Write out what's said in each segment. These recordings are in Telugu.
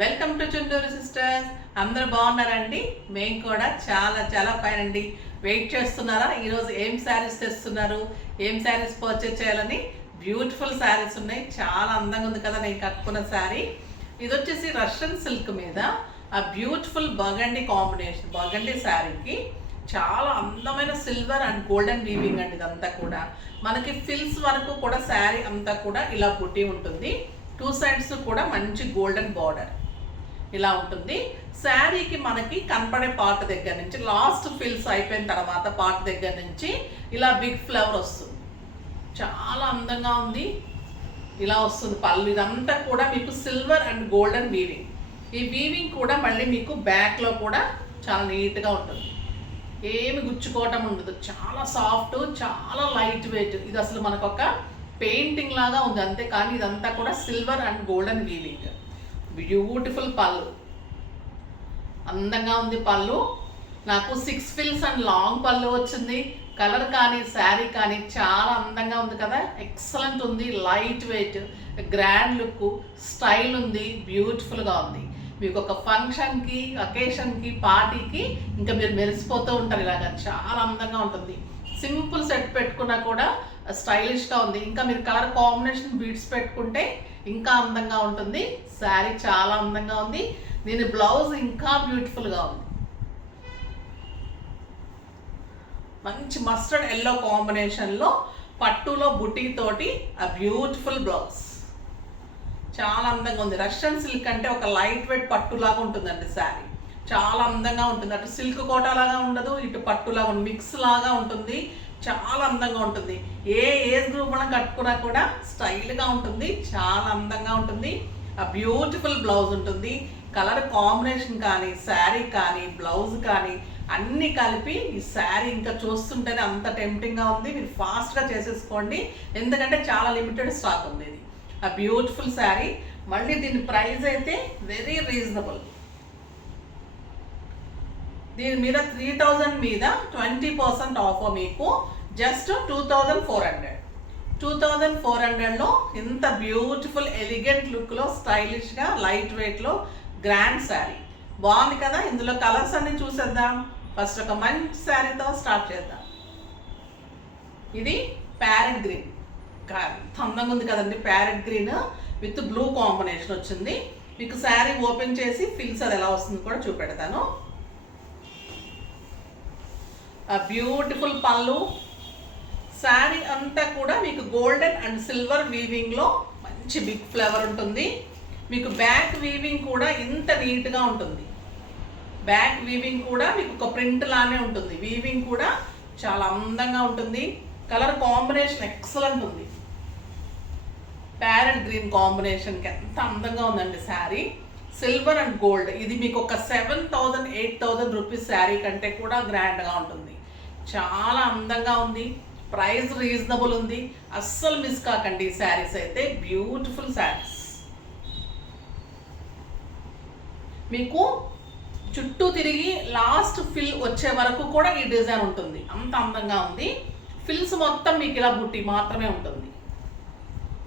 Welcome to Chunduru sisters. అందరూ బాగున్నారండి? మేము కూడా చాలా చాలా ఫైన్ అండి. వెయిట్ చేస్తున్నారా? ఈరోజు ఏం శారీస్ తెస్తున్నారు, ఏం శారీస్ పర్చేస్ చేయాలని? బ్యూటిఫుల్ శారీస్ ఉన్నాయి, చాలా అందంగా ఉంది కదా నేను కట్టుకున్న శారీ. ఇది వచ్చేసి రష్యన్ సిల్క్ మీద ఆ బ్యూటిఫుల్ బర్గండీ కాంబినేషన్. బర్గండీ శారీకి చాలా అందమైన సిల్వర్ అండ్ గోల్డెన్ వీవింగ్ అండి. ఇదంతా కూడా మనకి ఫిల్స్ వరకు కూడా శారీ అంతా కూడా ఇలా బుట్టి ఉంటుంది. టూ సైడ్స్ కూడా మంచి గోల్డెన్ బార్డర్ ఇలా ఉంటుంది. శారీకి మనకి కనపడే పార్ట్ దగ్గర నుంచి లాస్ట్ ఫిల్స్ అయిపోయిన తర్వాత పార్ట్ దగ్గర నుంచి ఇలా బిగ్ ఫ్లవర్ వస్తుంది. చాలా అందంగా ఉంది. ఇలా వస్తుంది పళ్ళు. ఇదంతా కూడా మీకు సిల్వర్ అండ్ గోల్డెన్ వీవింగ్. ఈ వీవింగ్ కూడా మళ్ళీ మీకు బ్యాక్లో కూడా చాలా నీట్గా ఉంటుంది. ఏమి గుచ్చుకోవటం ఉండదు. చాలా సాఫ్ట్, చాలా లైట్ వెయిట్. ఇది అసలు మనకు ఒక పెయింటింగ్ లాగా ఉంది అంతే. కానీ ఇదంతా కూడా silver and golden weaving. Beautiful పళ్ళు, అందంగా ఉంది పళ్ళు. నాకు 6 ఫిల్స్ అండ్ లాంగ్ పళ్ళు వచ్చింది. కలర్ కానీ శారీ కానీ చాలా అందంగా ఉంది కదా. ఎక్సలెంట్ ఉంది. Light weight, grand look, style ఉంది. బ్యూటిఫుల్గా ఉంది. మీకు ఒక ఫంక్షన్కి, అకేషన్కి, పార్టీకి ఇంకా మీరు మెరిసిపోతూ ఉంటారు. ఇలాగా చాలా అందంగా ఉంటుంది. సింపుల్ సెట్ పెట్టుకున్నా కూడా స్టైలిష్గా ఉంది. ఇంకా మీరు కలర్ కాంబినేషన్ బీడ్స్ పెట్టుకుంటే ఇంకా అందంగా ఉంటుంది. శారీ చాలా అందంగా ఉంది. దీని బ్లౌజ్ ఇంకా బ్యూటిఫుల్గా ఉంది. మంచి మస్టర్డ్ ఎల్లో కాంబినేషన్లో పట్టులో బుటీ తోటి ఆ బ్యూటిఫుల్ బ్లౌజ్ చాలా అందంగా ఉంది. రష్యన్ సిల్క్ అంటే ఒక లైట్ వెయిట్ పట్టులాగా ఉంటుందండి శారీ. చాలా అందంగా ఉంటుంది. అటు సిల్క్ కోటాలాగా ఉండదు, ఇటు పట్టులాగా మిక్స్ లాగా ఉంటుంది. చాలా అందంగా ఉంటుంది. ఏ ఏజ్ గ్రూప్ మనం కట్టుకున్నా కూడా స్టైల్గా ఉంటుంది. చాలా అందంగా ఉంటుంది. ఆ బ్యూటిఫుల్ బ్లౌజ్ ఉంటుంది. కలర్ కాంబినేషన్ కానీ, శారీ కానీ, బ్లౌజ్ కానీ అన్నీ కలిపి ఈ శారీ ఇంకా చూస్తుంటేనే అంత టెంప్టింగ్గా ఉంది. మీరు ఫాస్ట్గా చేసేసుకోండి, ఎందుకంటే చాలా లిమిటెడ్ స్టాక్ ఉంది. ఇది ఆ బ్యూటిఫుల్ శారీ. మళ్ళీ దీని ప్రైస్ అయితే వెరీ రీజనబుల్. దీని మీద 3000 మీద 20% ఆఫర్ మీకు జస్ట్ 2400. 2400లో ఇంత బ్యూటిఫుల్ ఎలిగెంట్ లుక్లో స్టైలిష్గా లైట్ వెయిట్లో గ్రాండ్ శారీ బాగుంది కదా. ఇందులో కలర్స్ అన్ని చూసేద్దాం. ఫస్ట్ ఒక మంచి శారీతో స్టార్ట్ చేద్దాం. ఇది ప్యారెట్ గ్రీన్. అందంగా ఉంది కదండి. Parrot green with blue combination వచ్చింది. మీకు శారీ ఓపెన్ చేసి ఫిల్స్ అది ఎలా వస్తుంది కూడా చూపెడతాను. ఆ బ్యూటిఫుల్ పళ్ళు. శారీ అంతా కూడా మీకు గోల్డెన్ అండ్ సిల్వర్ వీవింగ్లో మంచి బిగ్ ఫ్లవర్ ఉంటుంది. మీకు బ్యాక్ వీవింగ్ కూడా ఇంత నీట్గా ఉంటుంది. బ్యాక్ వీవింగ్ కూడా మీకు ఒక ప్రింట్ లానే ఉంటుంది. వీవింగ్ కూడా చాలా అందంగా ఉంటుంది. కలర్ కాంబినేషన్ ఎక్సలెంట్ ఉంది. ప్యారెట్ గ్రీన్ కాంబినేషన్కి ఎంత అందంగా ఉందండి శారీ. Silver and gold. ఇది మీకు ఒక 7000 8000 రూపీస్ శారీ కంటే కూడా గ్రాండ్గా ఉంటుంది. చాలా అందంగా ఉంది. ప్రైస్ రీజనబుల్ ఉంది. అస్సలు మిస్ కాకండి. ఈ శారీస్ అయితే బ్యూటిఫుల్ శారీస్. మీకు చుట్టూ తిరిగి లాస్ట్ ఫిల్ వచ్చే వరకు కూడా ఈ డిజైన్ ఉంటుంది. అంత అందంగా ఉంది. ఫిల్స్ మొత్తం మీకు ఇలా బుట్టి మాత్రమే ఉంటుంది.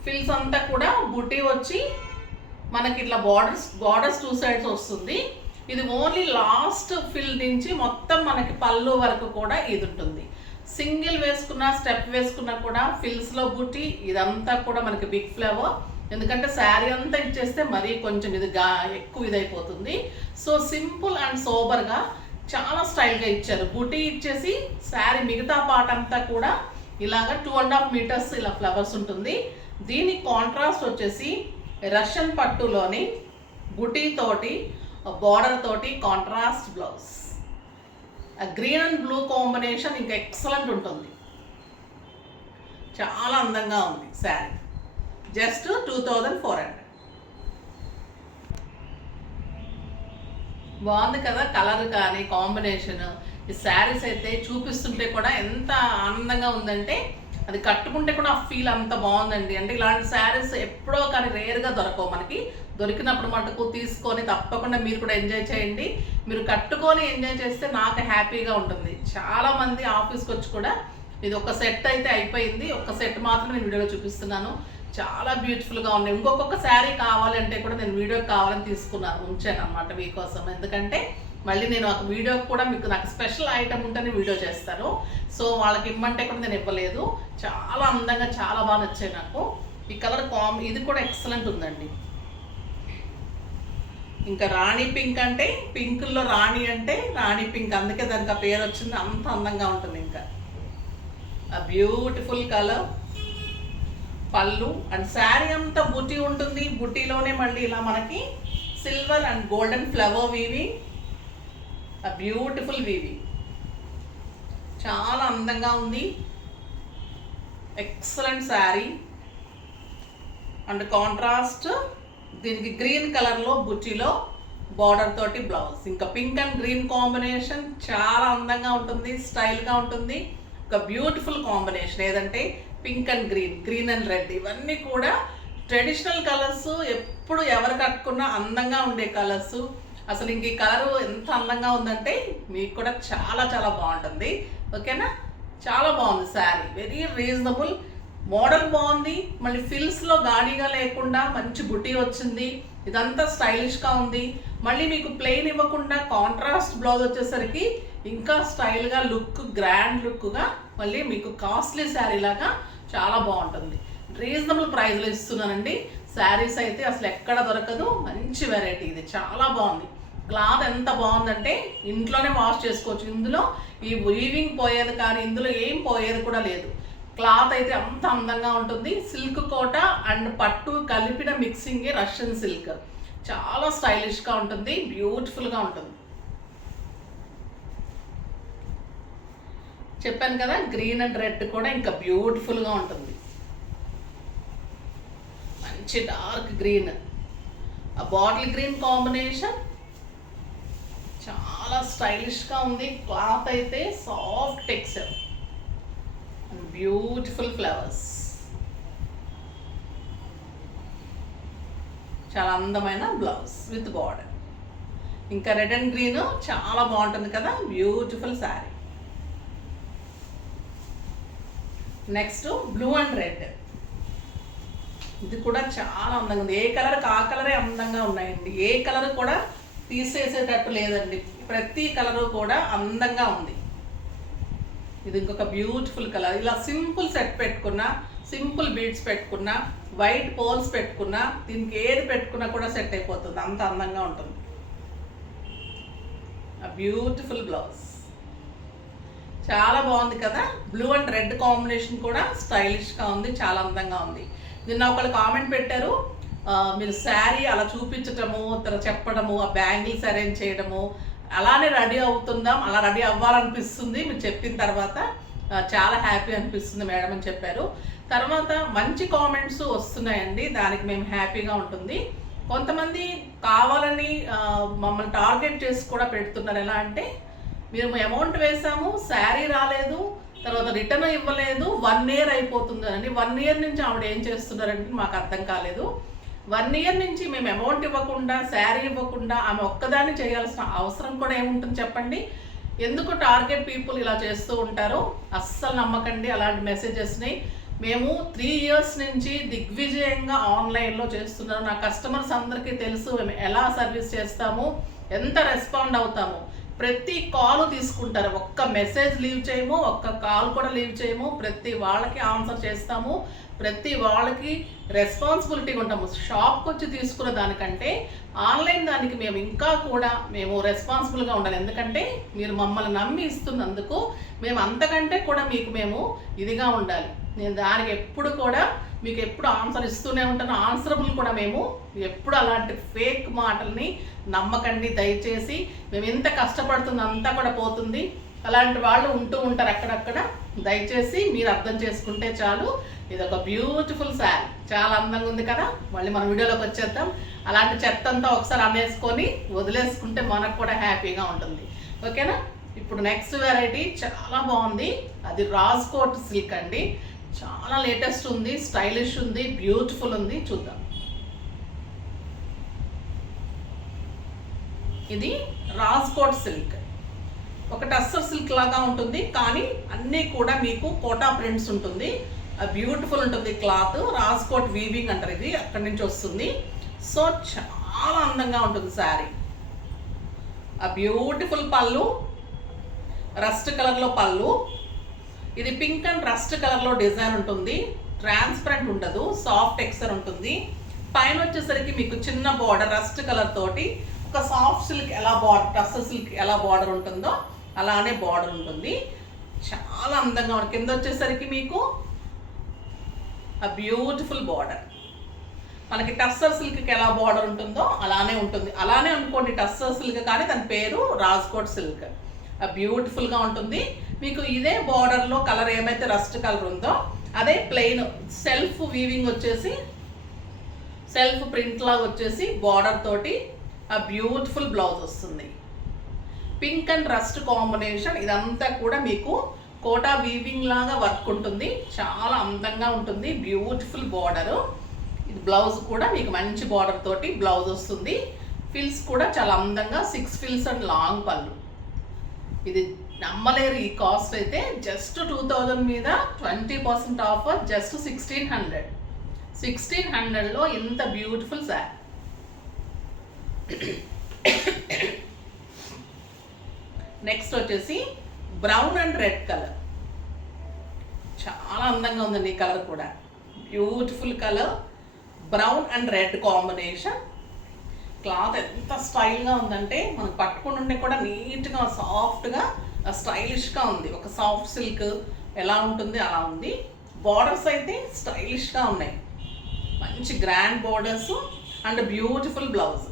ఫిల్స్ అంతా కూడా బుట్టి వచ్చి మనకి ఇట్లా బార్డర్స్ టూ సైడ్స్ వస్తుంది. ఇది ఓన్లీ లాస్ట్ ఫిల్ నుంచి మొత్తం మనకి పళ్ళు వరకు కూడా ఇది ఉంటుంది. సింగిల్ వేసుకున్నా, స్టెప్ వేసుకున్నా కూడా ఫిల్స్లో బుట్టి. ఇదంతా కూడా మనకి బిగ్ ఫ్లవర్. ఎందుకంటే శారీ అంతా ఇచ్చేస్తే మరీ కొంచెం ఇది ఎక్కువ ఇదైపోతుంది. సో సింపుల్ అండ్ సోబర్గా చాలా స్టైల్గా ఇచ్చారు. బుటీ ఇచ్చేసి శారీ మిగతా పార్ట్ అంతా కూడా ఇలాగా 2.5 మీటర్స్ ఇలా ఫ్లవర్స్ ఉంటుంది. దీని కాంట్రాస్ట్ వచ్చేసి రష్యన్ పట్టులోని బుటీ తోటి బార్డర్ తోటి contrast blouse. Green and blue combination ఇంకా ఎక్సలెంట్ ఉంటుంది. చాలా అందంగా ఉంది శారీ. జస్ట్ 2400. బాగుంది కదా కలర్ కానీ కాంబినేషన్. ఈ శారీస్ అయితే చూపిస్తుంటే కూడా ఎంత ఆనందంగా ఉందంటే అది కట్టుకుంటే కూడా ఆ ఫీల్ అంత బాగుందండి. అంటే ఇలాంటి శారీస్ ఎప్పుడో కానీ రేర్గా దొరకవు మనకి. దొరికినప్పుడు మటుకు తీసుకొని తప్పకుండా మీరు కూడా ఎంజాయ్ చేయండి. మీరు కట్టుకొని ఎంజాయ్ చేస్తే నాకు హ్యాపీగా ఉంటుంది. చాలామంది ఆఫీస్కి వచ్చి కూడా ఇది ఒక సెట్ అయితే అయిపోయింది. ఒక సెట్ మాత్రం నేను వీడియోలో చూపిస్తున్నాను. చాలా బ్యూటిఫుల్గా ఉన్నాయి. ఇంకొక శారీ కావాలంటే కూడా నేను వీడియోకి కావాలని ఉంచాను అన్నమాట మీకోసం. ఎందుకంటే మళ్ళీ నేను ఒక వీడియోకి కూడా నాకు స్పెషల్ ఐటమ్ ఉంటేనే వీడియో చేస్తాను. సో వాళ్ళకి ఇమ్మంటే కూడా నేను ఇవ్వలేదు. చాలా అందంగా చాలా బాగా నచ్చాయి నాకు. ఈ కలర్ ఇది కూడా ఎక్సలెంట్ ఉందండి. ఇంకా రాణి పింక్ అంటే పింకుల్లో రాణి అంటే రాణి పింక్, అందుకే దానికి ఆ పేరు వచ్చింది. అంత అందంగా ఉంటుంది. ఇంకా ఆ బ్యూటిఫుల్ కలర్ పళ్ళు అండ్ శారీ అంతా బుటీ ఉంటుంది. బుటీలోనే మళ్ళీ ఇలా మనకి silver and golden flower weaving, ఆ బ్యూటిఫుల్ వీవింగ్ చాలా అందంగా ఉంది. ఎక్సలెంట్ శారీ అండ్ కాంట్రాస్ట్ దీనికి గ్రీన్ కలర్లో బుట్టీలో బార్డర్ తోటి బ్లౌజ్. ఇంకా పింక్ అండ్ గ్రీన్ కాంబినేషన్ చాలా అందంగా ఉంటుంది, స్టైల్గా ఉంటుంది. ఒక బ్యూటిఫుల్ కాంబినేషన్ ఏదంటే pink and green and red, ఇవన్నీ కూడా ట్రెడిషనల్ కలర్స్. ఎప్పుడు ఎవరు కట్టుకున్నా అందంగా ఉండే కలర్స్. అసలు ఇంక ఈ కలరు ఎంత అందంగా ఉందంటే మీకు కూడా చాలా చాలా బాగుంటుంది. ఓకేనా, చాలా బాగుంది శారీ, వెరీ రీజనబుల్. మోడల్ బాగుంది, మళ్ళీ ఫిల్స్లో గాడిగా లేకుండా మంచి బుటీ వచ్చింది. ఇదంతా స్టైలిష్గా ఉంది. మళ్ళీ మీకు ప్లెయిన్ ఇవ్వకుండా కాంట్రాస్ట్ బ్లౌజ్ వచ్చేసరికి ఇంకా స్టైల్గా లుక్, గ్రాండ్ లుక్గా మళ్ళీ మీకు కాస్ట్లీ శారీ లాగా చాలా బాగుంటుంది. రీజనబుల్ ప్రైస్లో ఇస్తున్నానండి. శారీస్ అయితే అసలు ఎక్కడ దొరకదు. మంచి వెరైటీ, ఇది చాలా బాగుంది. క్లాత్ ఎంత బాగుందంటే ఇంట్లోనే వాష్ చేసుకోవచ్చు. ఇందులో ఈ వీవింగ్ పోయేది కానీ ఇందులో ఏం పోయేది కూడా లేదు. క్లాత్ అయితే అంత అందంగా ఉంటుంది. సిల్క్ కోట అండ్ పట్టు కలిపిన మిక్సింగే రష్యన్ సిల్క్. చాలా స్టైలిష్గా ఉంటుంది, బ్యూటిఫుల్గా ఉంటుంది. చెప్పాను కదా, గ్రీన్ అండ్ రెడ్ కూడా ఇంకా బ్యూటిఫుల్గా ఉంటుంది. మంచి డార్క్ గ్రీన్, ఆ బాటిల్ గ్రీన్ కాంబినేషన్ చాలా స్టైలిష్గా ఉంది. క్లాత్ అయితే సాఫ్ట్ టెక్స్చర్, బ్యూటిఫుల్ ఫ్లవర్స్, చాలా అందమైన బ్లౌజ్ విత్ బార్డర్. ఇంకా రెడ్ అండ్ గ్రీన్ చాలా బాగుంటుంది కదా, beautiful sari. Next blue and red, ఇది కూడా చాలా అందంగా ఉంది. ఏ కలర్కి ఆ కలరే అందంగా ఉన్నాయండి. ఏ కలర్ కూడా తీసేసేటట్టు లేదండి. ప్రతి కలరు కూడా అందంగా ఉంది. ఇది ఇంకొక బ్యూటిఫుల్ కలర్. ఇలా సింపుల్ సెట్ పెట్టుకున్నా, సింపుల్ బీడ్స్ పెట్టుకున్నా, వైట్ పోల్స్ పెట్టుకున్నా, దీనికి ఏది పెట్టుకున్నా కూడా సెట్ అయిపోతుంది. అంత అందంగా ఉంటుంది. ఆ బ్యూటిఫుల్ బ్లౌజ్ చాలా బాగుంది కదా. బ్లూ అండ్ రెడ్ కాంబినేషన్ కూడా స్టైలిష్గా ఉంది, చాలా అందంగా ఉంది. నిన్న ఒకళ్ళు కామెంట్ పెట్టారు, మీరు శారీ అలా చూపించటము, చెప్పడము, ఆ బ్యాంగిల్స్ అరేంజ్ చేయడము, అలానే రెడీ అవుతుందాం, అలా రెడీ అవ్వాలనిపిస్తుంది మీరు చెప్పిన తర్వాత, చాలా హ్యాపీ అనిపిస్తుంది మేడం అని చెప్పారు. తర్వాత మంచి కామెంట్స్ వస్తున్నాయండి, దానికి మేము హ్యాపీగా ఉంటుంది. కొంతమంది కావాలని మమ్మల్ని టార్గెట్ చేసి కూడా పెడుతున్నారు. ఎలా అంటే, మేము అమౌంట్ వేసాము, శారీ రాలేదు, తర్వాత రిటర్న్ ఇవ్వలేదు, 1 year అయిపోతుందని. 1 year నుంచి ఆవిడ ఏం చేస్తున్నారంటే మాకు అర్థం కాలేదు. 1 year నుంచి మేము అమౌంట్ ఇవ్వకుండా, శారీ ఇవ్వకుండా ఆమె ఒక్కదాన్ని చేయాల్సిన అవసరం కూడా ఏముంటుంది చెప్పండి? ఎందుకు టార్గెట్ పీపుల్ ఇలా చేస్తూ ఉంటారో అస్సలు నమ్మకండి అలాంటి మెసేజెస్ని. మేము 3 years నుంచి దిగ్విజయంగా ఆన్లైన్లో చేస్తున్నాము. నా కస్టమర్స్ అందరికీ తెలుసు మేము ఎలా సర్వీస్ చేస్తాము, ఎంత రెస్పాండ్ అవుతాము. ప్రతి కాల్ తీసుకుంటారు, ఒక్క మెసేజ్ లీవ్ చేయము, ఒక్క కాల్ కూడా లీవ్ చేయము. ప్రతి వాళ్ళకి ఆన్సర్ చేస్తాము, ప్రతి వాళ్ళకి రెస్పాన్సిబిలిటీ ఉంటాము. షాప్కి వచ్చి తీసుకున్న దానికంటే ఆన్లైన్ దానికి మేము ఇంకా కూడా మేము రెస్పాన్సిబుల్గా ఉండాలి. ఎందుకంటే మీరు మమ్మల్ని నమ్మి ఇస్తున్నందుకు మేము అంతకంటే కూడా మేము ఇదిగా ఉండాలి. నేను దానికి ఎప్పుడు కూడా మీకు ఎప్పుడు ఆన్సర్ ఇస్తూనే ఉంటాను. ఆన్సరబుల్ కూడా మేము ఎప్పుడు అలాంటి ఫేక్ మాటల్ని నమ్మకండి దయచేసి. మేము ఎంత కష్టపడుతుంది అంతా కూడా పోతుంది. అలాంటి వాళ్ళు ఉంటూ ఉంటారు అక్కడక్కడ. దయచేసి మీరు అర్థం చేసుకుంటే చాలు. ఇది ఒక బ్యూటిఫుల్ శారీ, చాలా అందంగా ఉంది కదా. మళ్ళీ మన వీడియోలోకి వచ్చేద్దాం. అలాంటి చెత్త అంతా ఒకసారి అనేసుకొని వదిలేసుకుంటే మనకు కూడా హ్యాపీగా ఉంటుంది. ఓకేనా? ఇప్పుడు నెక్స్ట్ వెరైటీ చాలా బాగుంది. అది రాజ్కోట్ సిల్క్ అండి. చాలా లేటెస్ట్ ఉంది, స్టైలిష్ ఉంది, బ్యూటిఫుల్ ఉంది. చూద్దాం. ఇది రాజ్కోట్ సిల్క్, ఒక టస్సర్ సిల్క్ లాగా ఉంటుంది, కానీ అన్నీ కూడా మీకు కోటా ప్రింట్స్ ఉంటుంది. బ్యూటిఫుల్ ఉంటుంది క్లాత్. రాజ్కోట్ వీవింగ్ అంటారు, ఇది అక్కడి నుంచి వస్తుంది. సో చాలా అందంగా ఉంటుంది శారీ. ఆ బ్యూటిఫుల్ పళ్ళు, రస్ట్ కలర్లో పళ్ళు. ఇది పింక్ అండ్ రస్ట్ కలర్లో డిజైన్ ఉంటుంది. ట్రాన్స్పరెంట్ ఉండదు, సాఫ్ట్ టెక్స్చర్ ఉంటుంది. పైన వచ్చేసరికి మీకు చిన్న బార్డర్ రస్ట్ కలర్ తోటి ఒక సాఫ్ట్ సిల్క్ ఎలా బార్డర్, టస్సర్ సిల్క్ ఎలా బార్డర్ ఉంటుందో అలానే బార్డర్ ఉంటుంది. చాలా అందంగా ఉంటుంది. కింద వచ్చేసరికి మీకు ఆ బ్యూటిఫుల్ బార్డర్, మనకి టస్సర్ సిల్క్కి ఎలా బార్డర్ ఉంటుందో అలానే ఉంటుంది. అలానే అనుకోండి టస్సర్ సిల్క్, కానీ దాని పేరు రాజ్కోట్ సిల్క్. బ్యూటిఫుల్గా ఉంటుంది. మీకు ఇదే బార్డర్లో కలర్ ఏమైతే రస్ట్ కలర్ ఉందో అదే ప్లెయిన్ సెల్ఫ్ వీవింగ్ వచ్చేసి, సెల్ఫ్ ప్రింట్ లాగా వచ్చేసి బార్డర్ తోటి ఆ బ్యూటిఫుల్ బ్లౌజ్ వస్తుంది. Pink and rust combination. ఇదంతా కూడా మీకు కోటా వీవింగ్ లాగా వర్క్ ఉంటుంది. చాలా అందంగా ఉంటుంది. Beautiful border. ఇది బ్లౌజ్ కూడా మీకు మంచి బార్డర్ తోటి బ్లౌజ్ వస్తుంది. ఫిల్స్ కూడా చాలా అందంగా 6 ఫిల్స్ అండ్ లాంగ్ పళ్ళు. ఇది నమ్మలేరు ఈ కాస్ట్ అయితే. జస్ట్ 2000 మీద 20% ఆఫర్, జస్ట్ 1600. 1600లో ఇంత బ్యూటిఫుల్ శారీ. నెక్స్ట్ వచ్చేసి బ్రౌన్ అండ్ రెడ్ కలర్. చాలా అందంగా ఉందండి ఈ కలర్ కూడా. Beautiful colour, brown and red combination. Cloth ఎంత స్టైల్గా ఉందంటే మనకు పట్టుకుంటుంటే కూడా నీట్గా సాఫ్ట్గా స్టైలిష్గా ఉంది. ఒక సాఫ్ట్ సిల్క్ ఎలా ఉంటుంది అలా ఉంది. బార్డర్స్ అయితే స్టైలిష్గా ఉన్నాయి. మంచి grand borders and beautiful blouse.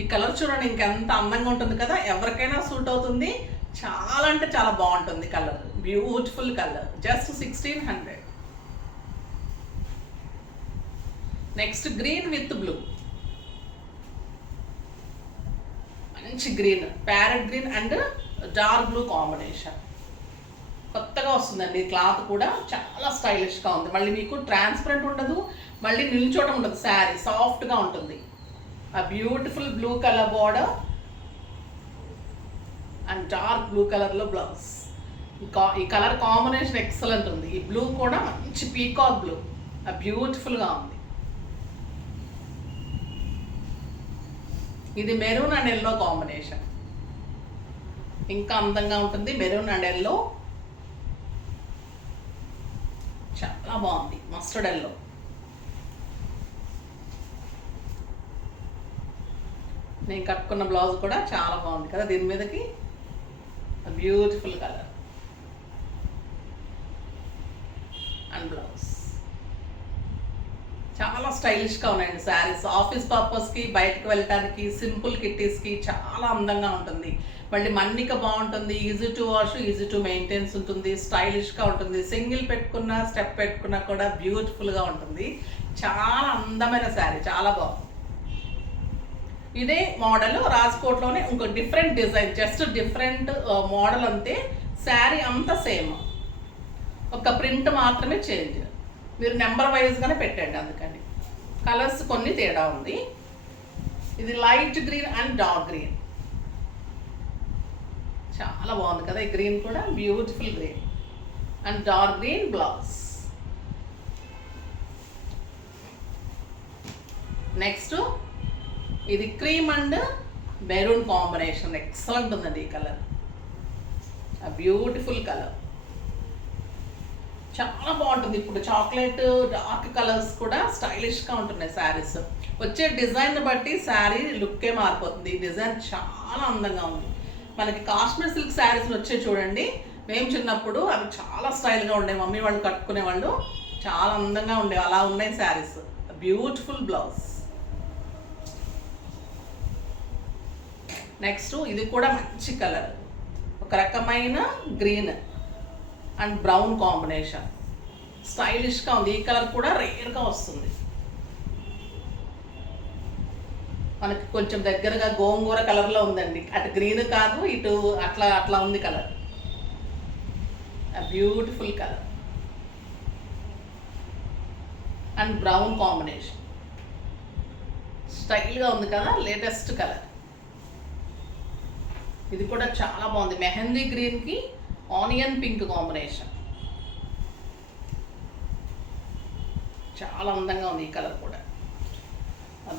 ఈ కలర్ చూడండి ఇంకెంత అందంగా ఉంటుంది కదా, ఎవరికైనా సూట్ అవుతుంది. చాలా అంటే చాలా బాగుంటుంది colour. Beautiful colour, just 1600. Next green with blue. మంచి green, parrot green and dark blue combination. కొత్తగా వస్తుందండి క్లాత్ కూడా. చాలా స్టైలిష్గా ఉంది. మళ్ళీ మీకు ట్రాన్స్పరెంట్ ఉండదు, మళ్ళీ నిల్చోవడం ఉండదు. శారీ సాఫ్ట్గా ఉంటుంది. ఆ beautiful blue colour border and dark blue కలర్లో బ్లౌజ్. ఈ కలర్ కాంబినేషన్ ఎక్సలెంట్ ఉంది. ఈ బ్లూ కూడా మంచి పీకాక్ బ్లూ, ఆ బ్యూటిఫుల్గా ఉంది. ఇది మెరూన్ అండ్ ఎల్లో కాంబినేషన్. ఇంకా అందంగా ఉంటుంది. మెరూన్ అండ్ ఎల్లో చాలా బాగుంది. Mustard yellow. నేను కట్టుకున్న బ్లౌజ్ కూడా చాలా బాగుంది కదా దీని మీదకి. Beautiful colour and blouse. చాలా స్టైలిష్గా ఉన్నాయండి శారీస్. ఆఫీస్ పర్పస్కి, బయటకు వెళ్ళటానికి, సింపుల్ కిట్టీస్కి చాలా అందంగా ఉంటుంది. మళ్ళీ మన్నిక బాగుంటుంది. Easy to wash, easy to maintenance ఉంటుంది. స్టైలిష్గా ఉంటుంది. సింగిల్ పెట్టుకున్నా, స్టెప్ పెట్టుకున్నా కూడా బ్యూటిఫుల్గా ఉంటుంది. చాలా అందమైన శారీ, చాలా బాగుంది. ఇదే మోడల్ రాజ్కోట్లోనే ఇంకో different design, just different model అంతే. శారీ అంతా సేమ్, ఒక ప్రింట్ మాత్రమే చేంజ్. మీరు నెంబర్ వైజ్గానే పెట్టండి, అందుకని కలర్స్ కొన్ని తేడా ఉంది. ఇది light green and dark green. చాలా బాగుంది కదా ఈ గ్రీన్ కూడా. Beautiful green and dark green blouse. Next ఇది cream and maroon combination. Excellent ఉందండి ఈ కలర్. ఆ బ్యూటిఫుల్ కలర్ చాలా బాగుంటుంది. ఇప్పుడు చాక్లెట్ డార్క్ కలర్స్ కూడా స్టైలిష్గా ఉంటున్నాయి శారీస్. వచ్చే డిజైన్ బట్టి శారీ లుక్కే మారిపోతుంది. ఈ డిజైన్ చాలా అందంగా ఉంది. మనకి కాశ్మీర్ సిల్క్ శారీస్ వచ్చే చూడండి, మేము చిన్నప్పుడు అవి చాలా స్టైల్గా ఉండే. మమ్మీ వాళ్ళు కట్టుకునే వాళ్ళు చాలా అందంగా ఉండేవి. అలా ఉన్నాయి శారీస్. Beautiful blouse. నెక్స్ట్ ఇది కూడా మంచి కలర్, ఒక రకమైన గ్రీన్ అండ్ బ్రౌన్ కాంబినేషన్. స్టైలిష్గా ఉంది. ఈ కలర్ కూడా రేర్గా వస్తుంది. మనకి కొంచెం దగ్గరగా గోంగూర కలర్లో ఉందండి. అటు గ్రీన్ కాదు, ఇటు అట్లా అట్లా ఉంది colour. Beautiful colour and brown combination. స్టైల్గా ఉంది కదా, లేటెస్ట్ కలర్. ఇది కూడా చాలా బాగుంది. మెహందీ గ్రీన్కి ఆనియన్ పింక్ కాంబినేషన్. చాలా అందంగా ఉంది ఈ కలర్ కూడా,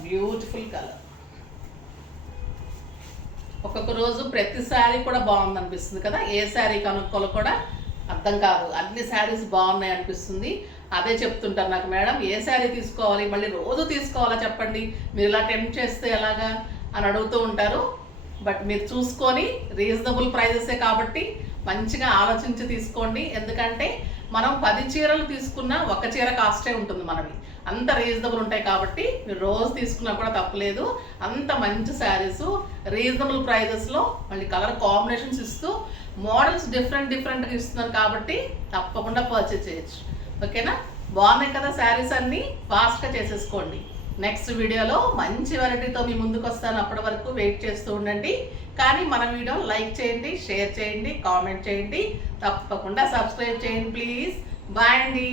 బ్యూటిఫుల్ కలర్. ఒక్కొక్క రోజు ప్రతి శారీ కూడా బాగుంది అనిపిస్తుంది కదా, ఏ శారీ కనుక్కోలో కూడా అర్థం కాదు, అన్ని శారీస్ బాగున్నాయి అనిపిస్తుంది. అదే చెప్తుంటారు నాకు, మేడం ఏ శారీ తీసుకోవాలి, మళ్ళీ రోజు తీసుకోవాలా చెప్పండి, మీరు ఇలా టెంప్ట్ చేస్తే ఎలాగా అని అడుగుతూ ఉంటారు. బట్ మీరు చూసుకొని రీజనబుల్ ప్రైజెసే కాబట్టి మంచిగా ఆలోచించి తీసుకోండి. ఎందుకంటే మనం 10 చీరలు తీసుకున్నా ఒక చీర కాస్టే ఉంటుంది మనవి, అంత రీజనబుల్ ఉంటాయి కాబట్టి మీరు రోజు తీసుకున్నా కూడా తప్పలేదు. అంత మంచి శారీస్ రీజనబుల్ ప్రైజెస్లో మళ్ళీ కలర్ కాంబినేషన్స్ ఇస్తూ మోడల్స్ డిఫరెంట్గా ఇస్తున్నారు కాబట్టి తప్పకుండా పర్చేజ్ చేయొచ్చు. ఓకేనా, బాగున్నాయి కదా శారీస్ అన్నీ, ఫాస్ట్గా చేసేసుకోండి. నెక్స్ట్ వీడియోలో మంచి వెరైటీతో మీ ముందుకు వస్తాను, అప్పటి వరకు వెయిట్ చేస్తూ ఉండండి. కానీ మన వీడియో లైక్ చేయండి, షేర్ చేయండి, కామెంట్ చేయండి, తప్పకుండా సబ్స్క్రైబ్ చేయండి ప్లీజ్. బాయ్ అండి.